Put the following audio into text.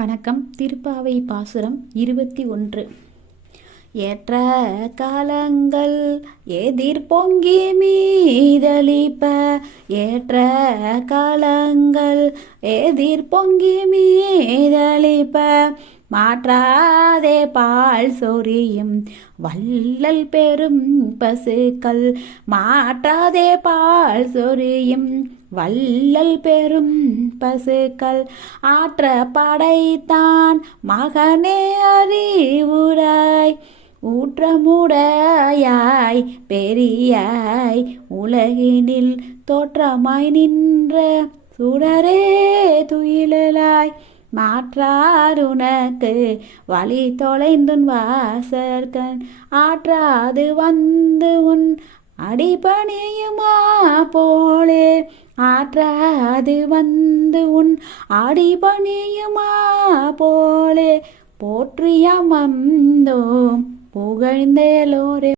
வணக்கம். திருப்பாவை பாசுரம் 21. ஏற்ற காலங்கள் எதிர் பொங்கி மீதளிப்ப, ஏற்ற காலங்கள் எதிர் பொங்கி மீதளிப்ப, மாற்றாதே பால் சொரியும் வள்ளல் பெரும் பசுக்கள், மாற்றாதே பால் சொரியும் வள்ளல் பெரும் பசுக்கள், ஆற்ற படைத்தான் மகனே அறிவுராய், ஊற்றமுடையாய் பெரியாய் உலகினில் தோற்றமாய் நின்ற சுடரே துயிலாய், மாற்றாருனக்கு வழி தொலைந்துன் வாசற்கண், ஆற்றாது வந்து உன் அடிபணியுமா போலே, ஆற்றாது வந்து உன் அடிபணியுமா போலே, போற்றியமந்தோம் புகழ்ந்தேலோரே.